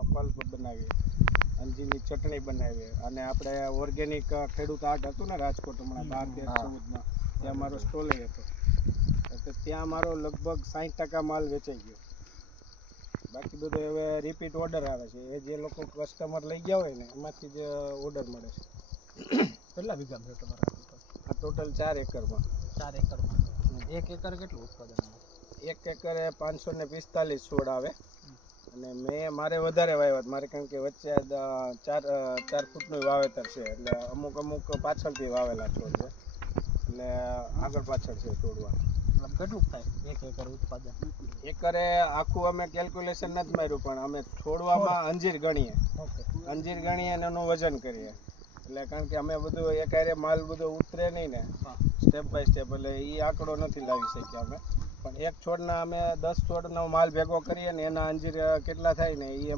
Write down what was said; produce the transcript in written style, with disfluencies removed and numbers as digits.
અંજીરનો pulp બનાવીએ, અંજીરની ચટણી બનાવીએ. અને આપણે ઓર્ગેનિક ખેડૂત હાટ હતું ને રાજકોટ હમણાં 12-13-14માં, ત્યાં મારો સ્ટોલે હતો. તો ત્યાં મારો લગભગ 60% માલ વેચાઈ ગયો. બાકી બધું હવે રિપીટ ઓર્ડર આવે છે. એ જે લોકો કસ્ટમર લઈ ગયા હોય ને એમાંથી જ ઓર્ડર મળે છે. કેટલા વીઘા છે તમારા? આ ટોટલ 4 એકરમાં. 4 એકરમાં. 1 એકર કેટલું ઉત્પાદન આવે? 1 એકરે 545 છોડ આવે. અને મારે વધારે વાવ્યા, મારે કારણ કે વચ્ચે 4 ફૂટનું વાવેતર છે, એટલે અમુક પાછળથી વાવેલા છોડ છે, એટલે આગળ પાછળ છે છોડવા. કેટલું થાય 1 એકર ઉત્પાદન? એકરે આખું અમે કેલ્ક્યુલેશન નથી માર્યું, પણ અમે છોડવામાં અંજીર ગણીએ. અંજીર ગણીએ અને એનું વજન કરીએ. એટલે કારણ કે અમે બધું એક હારે માલ બધો ઉતરે નહીં ને, સ્ટેપ બાય સ્ટેપ, એટલે એ આંકડો નથી લાવી શક્યા અમે. પણ એક છોડના અમે 10 છોડનો માલ ભેગો કરીએ ને એના અંજીર કેટલા થાય ને એ